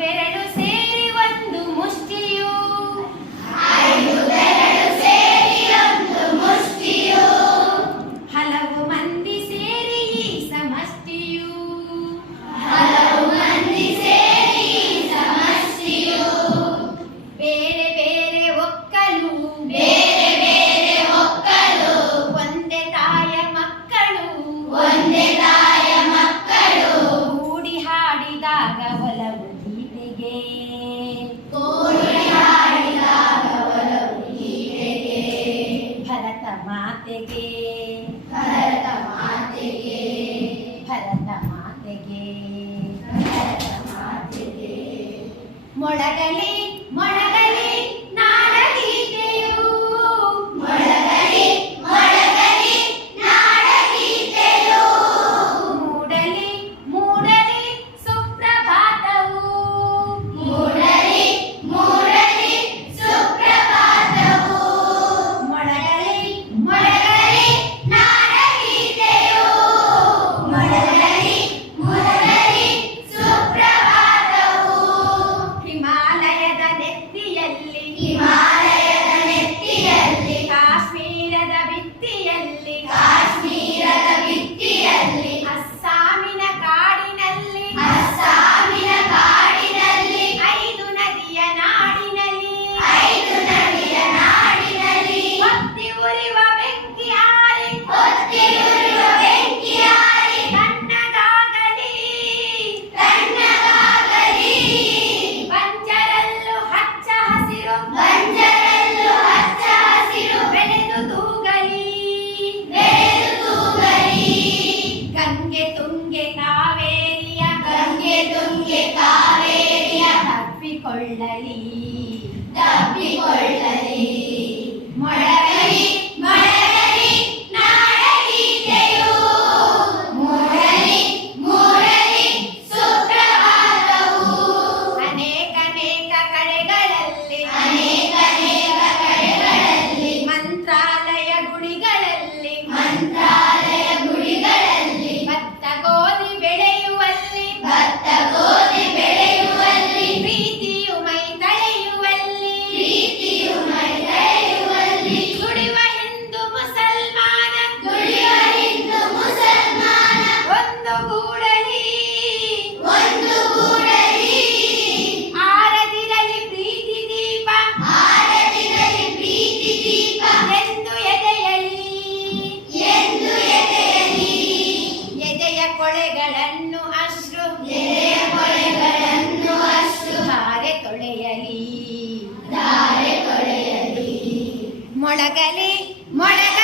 pair and ಮಾತೆಗೆ. ಭರತ ಮಾತೆಗೆ. ಭರತ ಮಾತೆಗೆ. ಭರತ ಮಾತೆಗೆ. ಮೊಳಗಲಿ ತಪ್ಪಿಕೊಳ್ಳಲಿ ಮೊಳಗಲಿ ಮೊಳಗಲಿ ನಾಡಗೀತೆಯು ಮೂಡಲಿ ಮೂಡಲಿ ಸುಪ್ರಭಾತವು. ಅನೇಕನೇಕ ಕಡೆಗಳಲ್ಲಿ ಅನೇಕನೇಕ ಕಡೆಗಳಲ್ಲಿ. ಮಂತ್ರಾಲಯ ಗುಣಿಗಳಲ್ಲಿ ಮಂತ್ರ ಪೊರೆಗಳನ್ನು ಅಶ್ರು ಪೊರೆಗಳನ್ನು ಅಶ್ರು ಧಾರೆ ತೊಳೆಯಲಿ. ಧಾರೆ ತೊಳೆಯಲಿ. ಮೊಳಗಲಿ. ಮೊಳಗ